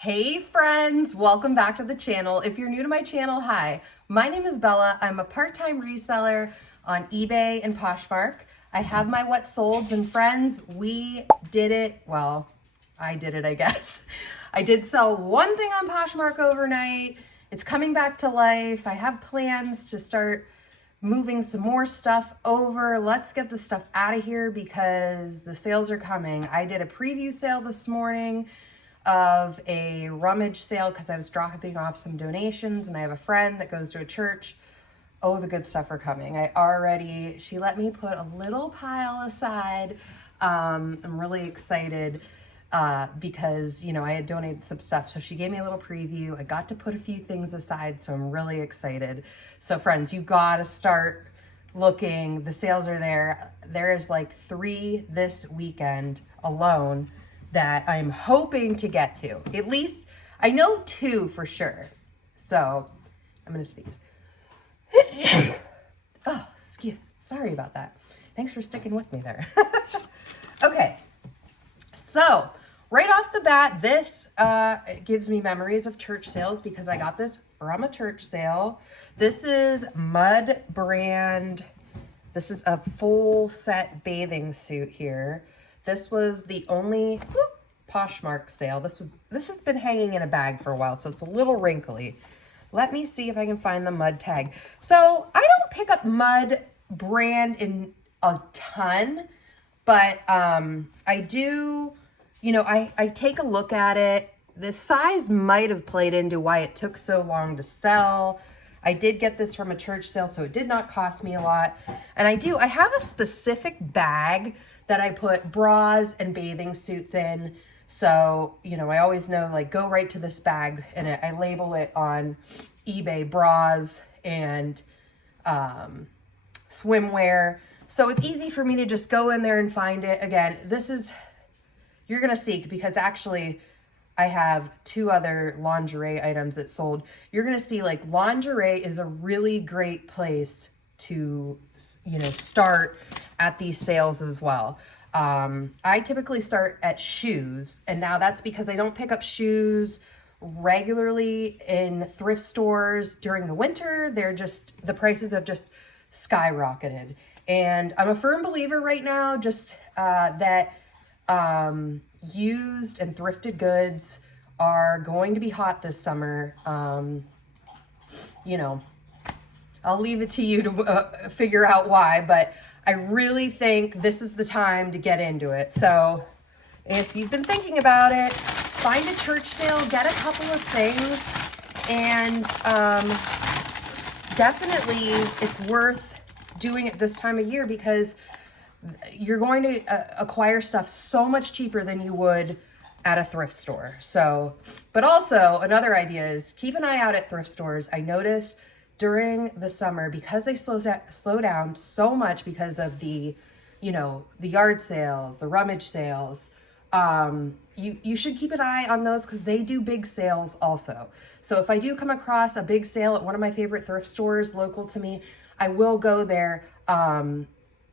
Hey friends, welcome back to the channel. If you're new to my channel, hi. My name is Bella. I'm a part-time reseller on eBay and Poshmark. I have my what solds, and friends, we did it. Well, I did it, I guess. I did sell one thing on Poshmark overnight. It's coming back to life. I have plans to start moving some more stuff over. Let's get the stuff out of here because the sales are coming. I did a preview sale this morning of a rummage sale because I was dropping off some donations, and I have a friend that goes to a church. Oh, the good stuff are coming. She let me put a little pile aside. I'm really excited because, I had donated some stuff. So she gave me a little preview. I got to put a few things aside, so I'm really excited. So friends, you gotta start looking. The sales are there. There is like 3 this weekend alone that I'm hoping to get to. At least I know 2 for sure. So I'm gonna sneeze. Oh, sorry about that. Thanks for sticking with me there. Okay, so right off the bat, this gives me memories of church sales because I got this from a church sale. This is Mud brand. This is a full set bathing suit here. This was the only Poshmark sale. This has been hanging in a bag for a while, so it's a little wrinkly. Let me see if I can find the Mud tag. So I don't pick up Mud brand in a ton, but I do, I take a look at it. The size might have played into why it took so long to sell. I did get this from a church sale, so it did not cost me a lot. And I have a specific bag that I put bras and bathing suits in. So, I always know, like, go right to this bag, and I label it on eBay, bras and swimwear. So it's easy for me to just go in there and find it. Again, you're going to see, because actually I have 2 other lingerie items that sold. You're going to see, like, lingerie is a really great place to, start at these sales as well. I typically start at shoes, and now that's because I don't pick up shoes regularly in thrift stores during the winter. The prices have just skyrocketed. And I'm a firm believer right now that used and thrifted goods are going to be hot this summer. I'll leave it to you to figure out why, but I really think this is the time to get into it. So if you've been thinking about it, find a church sale, get a couple of things, and definitely it's worth doing it this time of year because you're going to acquire stuff so much cheaper than you would at a thrift store. So, but also another idea is keep an eye out at thrift stores. I notice during the summer, because they slow down so much because of the yard sales, the rummage sales, you should keep an eye on those because they do big sales also. So if I do come across a big sale at one of my favorite thrift stores local to me, I will go there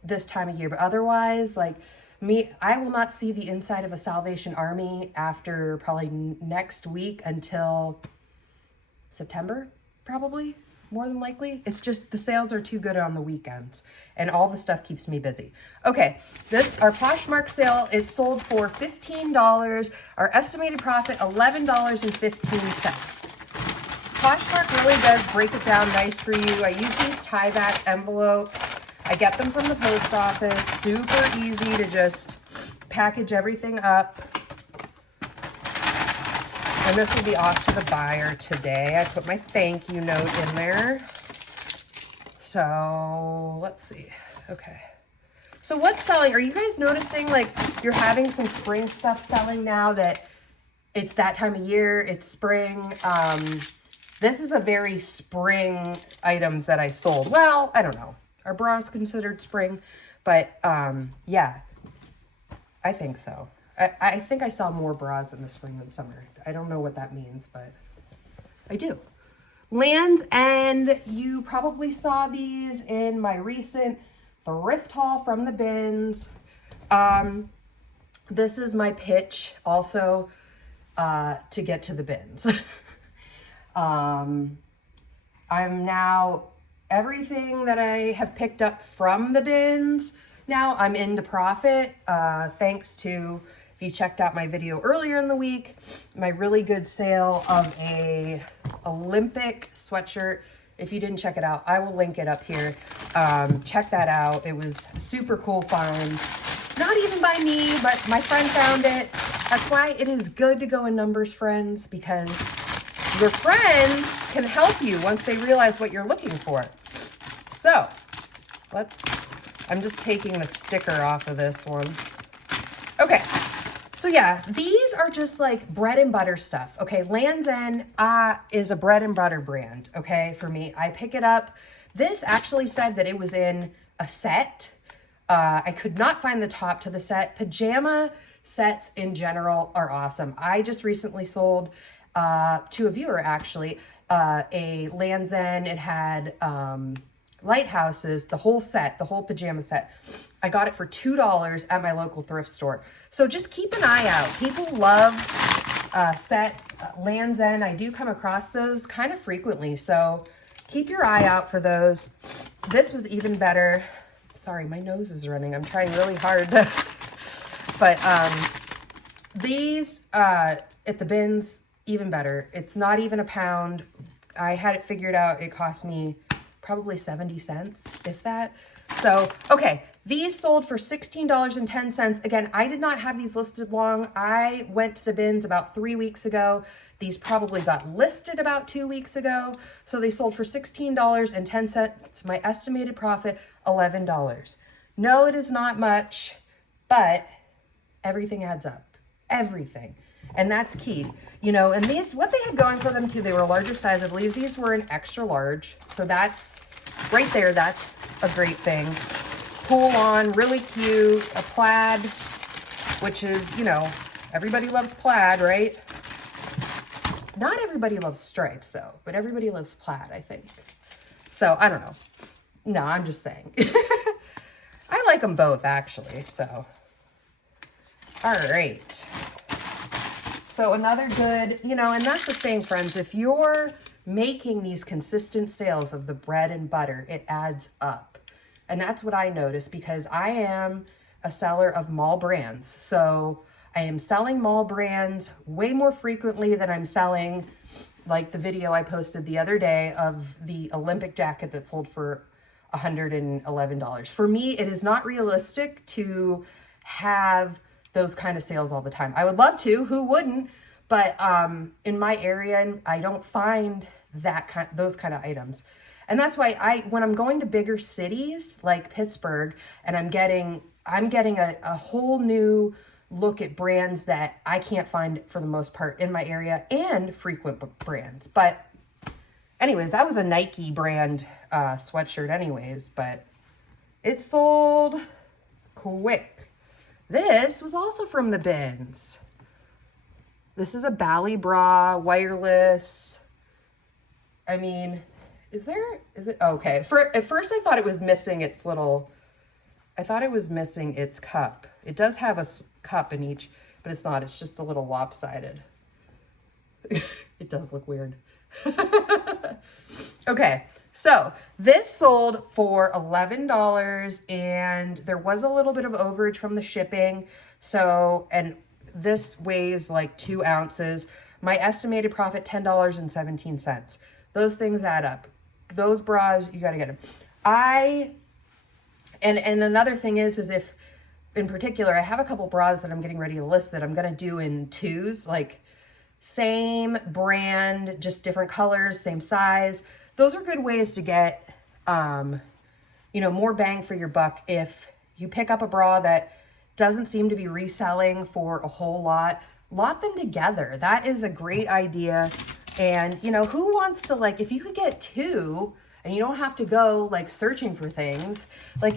this time of year. But otherwise, like me, I will not see the inside of a Salvation Army after probably next week until September, probably. More than likely. It's just the sales are too good on the weekends and all the stuff keeps me busy. Okay, our Poshmark sale, it sold for $15. Our estimated profit, $11.15. Poshmark really does break it down nice for you. I use these tie-back envelopes. I get them from the post office. Super easy to just package everything up. And this will be off to the buyer today. I put my thank you note in there. So let's see. Okay. So what's selling? Are you guys noticing like you're having some spring stuff selling now that it's that time of year? It's spring. This is a very spring items that I sold. Well, I don't know. Are bras considered spring? But yeah, I think so. I think I sell more bras in the spring than summer. I don't know what that means, but I do. Lands, and you probably saw these in my recent thrift haul from the bins. This is my pitch also. to get to the bins. I'm now, everything that I have picked up from the bins, now I'm into profit, thanks to, if you checked out my video earlier in the week, my really good sale of a Olympic sweatshirt. If you didn't check it out, I will link it up here. Check that out. It was super cool find. Not even by me, but my friend found it. That's why it is good to go in numbers, friends, because your friends can help you once they realize what you're looking for. So, I'm just taking the sticker off of this one. Okay. So yeah, these are just like bread and butter stuff. Okay, Land's End is a bread and butter brand, okay, for me. I pick it up. This actually said that it was in a set. I could not find the top to the set. Pajama sets in general are awesome. I just recently sold to a viewer actually a Land's End. It had lighthouses, the whole set, the whole pajama set. I got it for $2 at my local thrift store. So just keep an eye out. People love sets. Land's End, I do come across those kind of frequently. So keep your eye out for those. This was even better. Sorry, my nose is running. I'm trying really hard to, but these at the bins, even better. It's not even a pound. I had it figured out. It cost me probably 70 cents, if that. So, okay, these sold for $16.10. Again, I did not have these listed long. I went to the bins about 3 weeks ago. These probably got listed about 2 weeks ago. So they sold for $16.10. My estimated profit, $11. No, it is not much, but everything adds up. Everything. And that's key. You know, and these, what they had going for them too, they were a larger size. I believe these were an extra large. So that's right there. That's a great thing. Pull on, really cute, a plaid, which is, you know, everybody loves plaid, right? Not everybody loves stripes though, but everybody loves plaid, I think. So I don't know. No, I'm just saying. I like them both actually, so. All right. So another good, you know, and that's the thing, friends, if you're making these consistent sales of the bread and butter, it adds up. And that's what I noticed because I am a seller of mall brands. So I am selling mall brands way more frequently than I'm selling, like the video I posted the other day of the Olympic jacket that sold for $111. For me, it is not realistic to have those kind of sales all the time. I would love to, who wouldn't? But in my area, I don't find those kind of items. And that's why when I'm going to bigger cities like Pittsburgh and I'm getting a whole new look at brands that I can't find for the most part in my area and frequent brands. But anyways, that was a Nike brand sweatshirt anyways, but it sold quick. This was also from the bins. This is a Bally bra, wireless. I mean, is it? Okay. At first I thought it was missing its cup. It does have a cup in each, but it's not. It's just a little lopsided. It does look weird. Okay. So this sold for $11 and there was a little bit of overage from the shipping. So, and this weighs like 2 ounces. My estimated profit, $10.17. Those things add up. Those bras, you got to get them. And another thing is if, in particular, I have a couple bras that I'm getting ready to list that I'm going to do in twos, like same brand, just different colors, same size. Those are good ways to get, you know, more bang for your buck. If you pick up a bra that doesn't seem to be reselling for a whole lot them together. That is a great idea. And, you know, who wants to, like, if you could get 2 and you don't have to go, like, searching for things, like,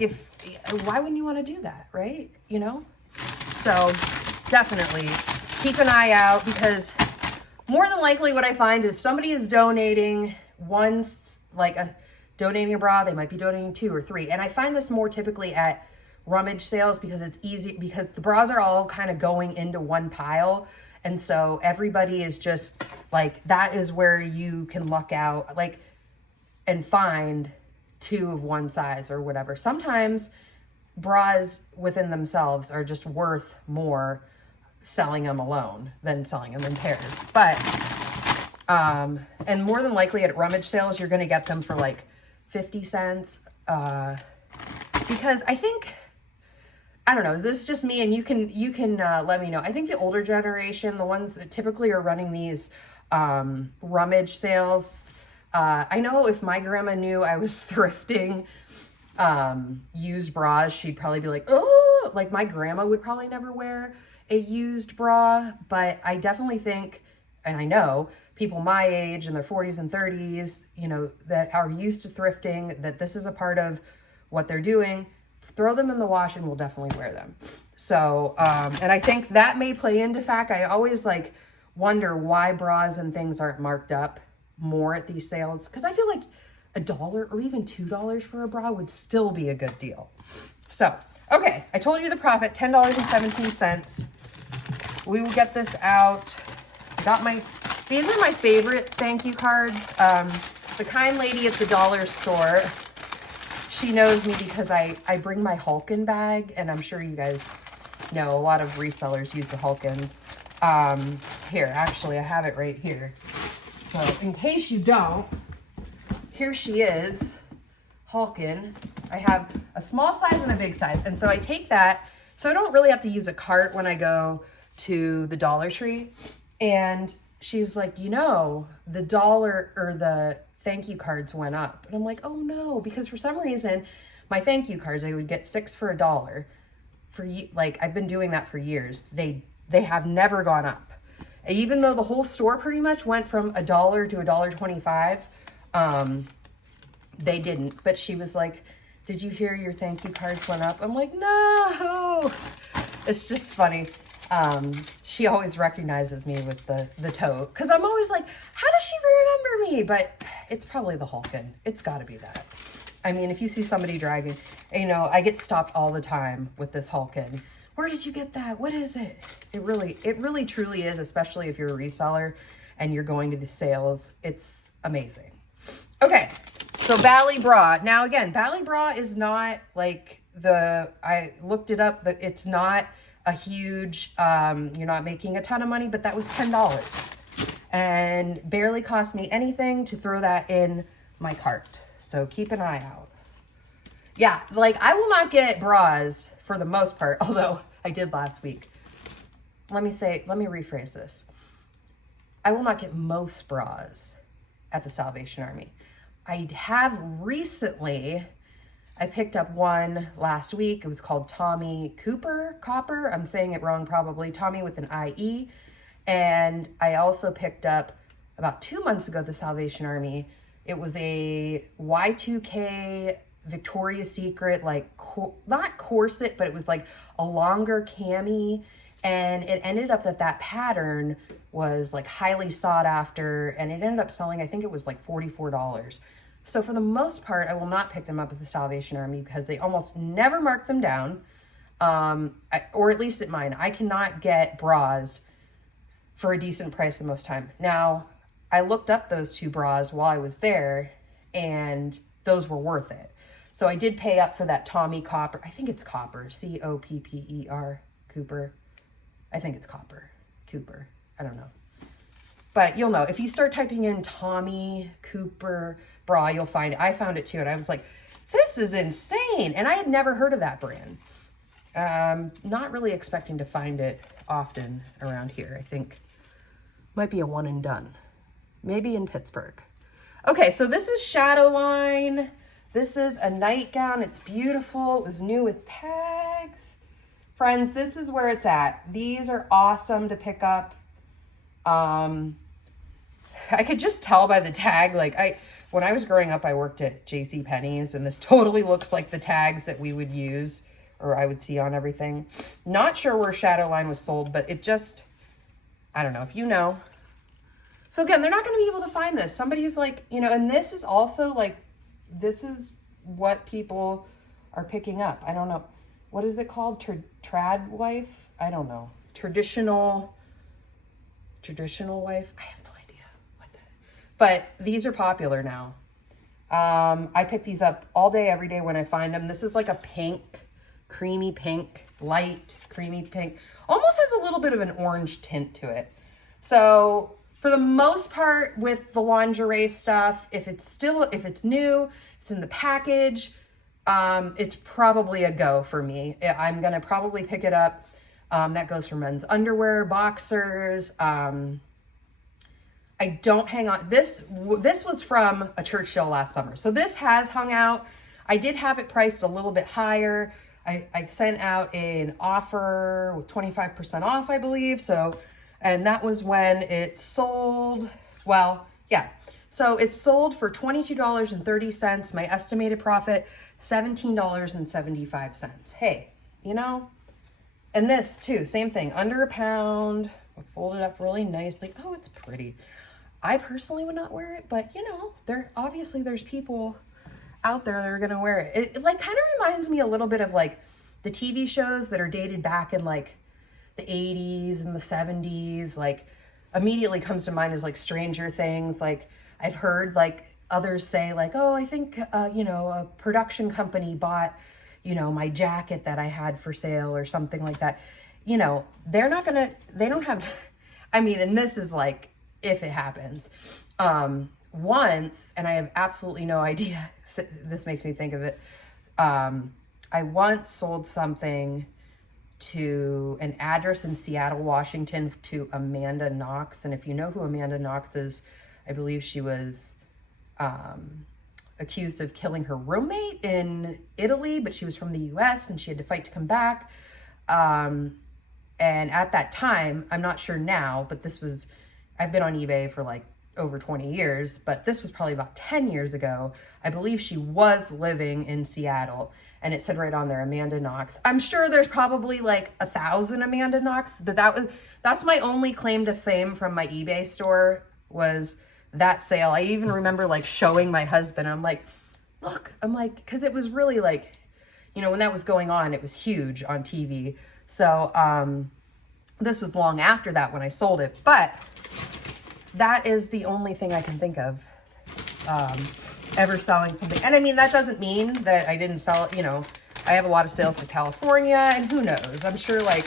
why wouldn't you want to do that, right? You know? So, definitely keep an eye out because more than likely what I find is if somebody is donating donating a bra, they might be donating 2 or 3. And I find this more typically at rummage sales because it's easy, because the bras are all kind of going into one pile And so everybody is just like, that is where you can luck out, like, and find 2 of one size or whatever. Sometimes bras within themselves are just worth more selling them alone than selling them in pairs. But, and more than likely at rummage sales, you're going to get them for like 50 cents. Because I think, I don't know, this is just me, and you can let me know. I think the older generation, the ones that typically are running these rummage sales, I know if my grandma knew I was thrifting used bras, she'd probably be like, oh, like my grandma would probably never wear a used bra, but I definitely think, and I know people my age in their 40s and 30s, you know, that are used to thrifting, that this is a part of what they're doing, throw them in the wash and we'll definitely wear them. So, and I think that may play into fact. I always like wonder why bras and things aren't marked up more at these sales. Cause I feel like $1 or even $2 for a bra would still be a good deal. So, okay. I told you the profit, $10.17. We will get this out. These are my favorite thank you cards. The kind lady at the dollar store, she knows me because I bring my Hulkin bag, and I'm sure you guys know a lot of resellers use the Hulkins. Here, actually, I have it right here. So in case you don't, here she is, Hulkin. I have a small size and a big size. And so I take that, so I don't really have to use a cart when I go to the Dollar Tree. And she was like, you know, the dollar or the thank you cards went up. And I'm like, oh no, because for some reason, my thank you cards, I would get 6 for $1. Like, I've been doing that for years. They have never gone up. And even though the whole store pretty much went from $1 to $1.25, they didn't. But she was like, did you hear your thank you cards went up? I'm like, no. It's just funny. She always recognizes me with the tote, because I'm always like, how does she remember me? But it's probably the Hulkin. It's got to be that. I mean, if you see somebody dragging, you know, I get stopped all the time with this Hulkin. Where did you get that? What is it? It really truly is, especially if you're a reseller and you're going to the sales. It's amazing. Okay, so Bally Bra. Now again, Bally Bra is not like I looked it up, it's not a huge, you're not making a ton of money, but that was $10 and barely cost me anything to throw that in my cart. So keep an eye out. Yeah, like I will not get bras for the most part, although I did last week. Let me rephrase this. I will not get most bras at the Salvation Army. I have recently, I picked up one last week. It was called Tommy Copper. I'm saying it wrong probably. Tommy with an IE. And I also picked up about 2 months ago at the Salvation Army. It was a Y2K Victoria's Secret, like not corset, but it was like a longer cami. And it ended up that pattern was like highly sought after, and it ended up selling, I think it was like $44. So for the most part, I will not pick them up at the Salvation Army because they almost never mark them down. Or at least at mine, I cannot get bras for a decent price the most time. Now, I looked up those 2 bras while I was there, and those were worth it. So I did pay up for that Tommy Copper. I think it's Copper, Copper, Cooper. I think it's Cooper. I don't know. But you'll know. If you start typing in Tommy Cooper bra, you'll find it. I found it too, and I was like, this is insane. And I had never heard of that brand. Not really expecting to find it often around here. I think might be a one and done. Maybe in Pittsburgh. Okay, so this is Shadowline. This is a nightgown. It's beautiful. It was new with tags. Friends, this is where it's at. These are awesome to pick up. I could just tell by the tag. Like when I was growing up, I worked at JCPenney's, and this totally looks like the tags that we would use or I would see on everything. Not sure where Shadowline was sold, but it just, I don't know if you know. So again, they're not going to be able to find this. Somebody's like, you know, and this is also like, this is what people are picking up. I don't know. What is it called? Trad wife? I don't know. Traditional Traditional wife. I have no idea what that is. But these are popular now. I pick these up all day, every day when I find them. This is like a pink, creamy pink, light creamy pink. Almost has a little bit of an orange tint to it. So for the most part with the lingerie stuff, if it's new, it's in the package, it's probably a go for me. I'm going to probably pick it up. That goes for men's underwear, boxers. I don't hang on. This was from a church sale last summer. So this has hung out. I did have it priced a little bit higher. I sent out an offer with 25% off, I believe. So, and that was when it sold. Well, yeah. So it sold for $22.30. My estimated profit, $17.75. Hey, you know, and this too, same thing, under a pound, folded up really nicely. Oh, it's pretty. I personally would not wear it, but you know, there's people out there that are gonna wear it. It like kind of reminds me a little bit of like the TV shows that are dated back in like the 80s and the 70s. Like immediately comes to mind is like Stranger Things. Like I've heard like others say like, oh, I think you know, a production company bought, you know, my jacket that I had for sale or something like that. You know, they don't have, I mean, and this is like, if it happens, once, and I have absolutely no idea, this makes me think of it. I once sold something to an address in Seattle, Washington to Amanda Knox. And if you know who Amanda Knox is, I believe she was, accused of killing her roommate in Italy, but she was from the US and she had to fight to come back. And at that time, I'm not sure now, but I've been on eBay for like over 20 years, but this was probably about 10 years ago. I believe she was living in Seattle and it said right on there, Amanda Knox. I'm sure there's probably like 1,000 Amanda Knox, but that's my only claim to fame from my eBay store was that sale. I even remember like showing my husband, I'm like, look, I'm like, cause it was really like, you know, when that was going on, it was huge on TV. So, this was long after that when I sold it, but that is the only thing I can think of, ever selling something. And I mean, that doesn't mean that I didn't sell it. You know, I have a lot of sales to California and who knows, I'm sure like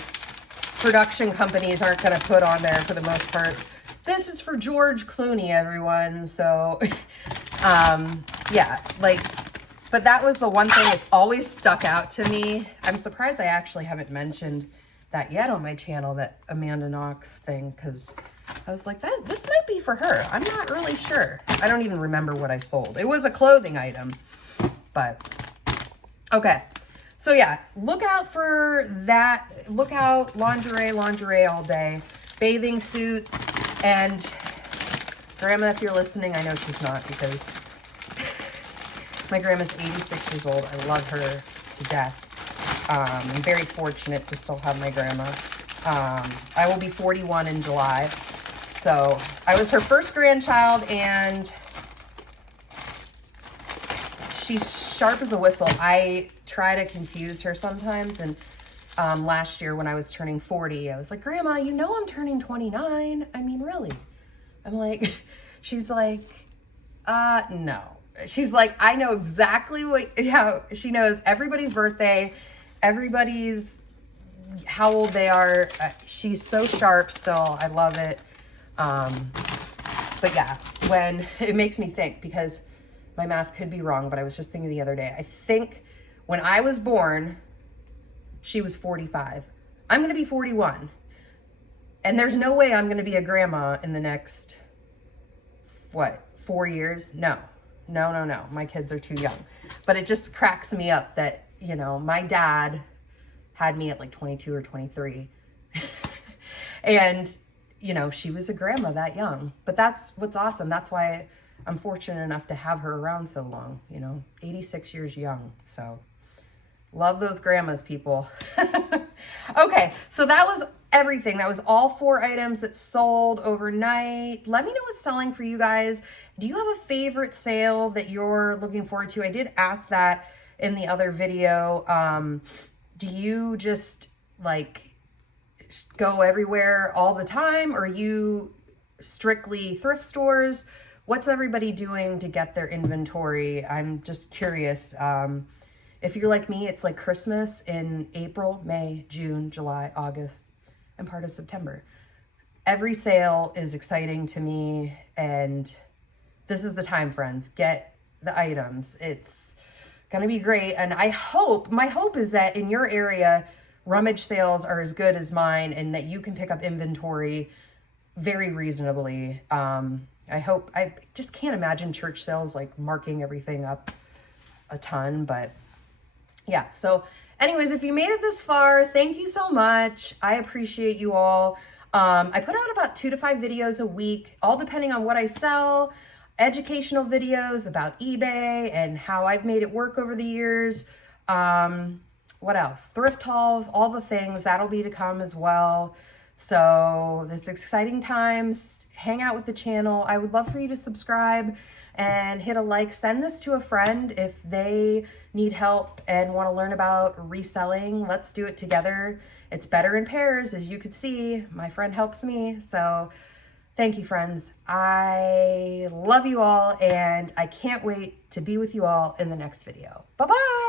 production companies aren't going to put on there for the most part. This is for George Clooney, everyone. So, yeah, like, but that was the one thing that's always stuck out to me. I'm surprised I actually haven't mentioned that yet on my channel, that Amanda Knox thing, because I was like, this might be for her. I'm not really sure. I don't even remember what I sold. It was a clothing item, but okay. So yeah, look out for that. Look out, lingerie all day, bathing suits, and Grandma, if you're listening, I know she's not because my grandma's 86 years old. I love her to death. I'm very fortunate to still have my grandma. I will be 41 in July. So I was her first grandchild and she's sharp as a whistle. I try to confuse her sometimes. And last year when I was turning 40, I was like, Grandma, you know I'm turning 29. I mean, really? I'm like, she's like, no. She's like, I know exactly how she knows everybody's birthday, everybody's how old they are. She's so sharp still. I love it. But yeah, when it makes me think, because my math could be wrong, but I was just thinking the other day, I think when I was born, she was 45. I'm going to be 41. And there's no way I'm going to be a grandma in the next, 4 years? No. My kids are too young. But it just cracks me up that, you know, my dad had me at like 22 or 23. And, you know, she was a grandma that young. But that's what's awesome. That's why I'm fortunate enough to have her around so long, you know, 86 years young. So love those grandmas, people. Okay, so that was everything. That was all 4 items that sold overnight. Let me know what's selling for you guys. Do you have a favorite sale that you're looking forward to? I did ask that in the other video. Do you just like go everywhere all the time, or are you strictly thrift stores? What's everybody doing to get their inventory? I'm just curious. If you're like me, it's like Christmas in April, May, June, July, August, and part of September. Every sale is exciting to me, and this is the time, friends. Get the items. It's gonna be great, and my hope is that in your area, rummage sales are as good as mine, and that you can pick up inventory very reasonably. I just can't imagine church sales like marking everything up a ton, but yeah. So anyways, if you made it this far, thank you so much. I appreciate you all. I put out about 2 to 5 videos a week, all depending on what I sell. Educational videos about eBay and how I've made it work over the years. What else? Thrift hauls, all the things. That'll be to come as well. So this exciting times. Hang out with the channel. I would love for you to subscribe and hit a like. Send this to a friend if they need help and want to learn about reselling. Let's do it together. It's better in pairs, as you could see. My friend helps me. So thank you, friends. I love you all, and I can't wait to be with you all in the next video. Bye-bye.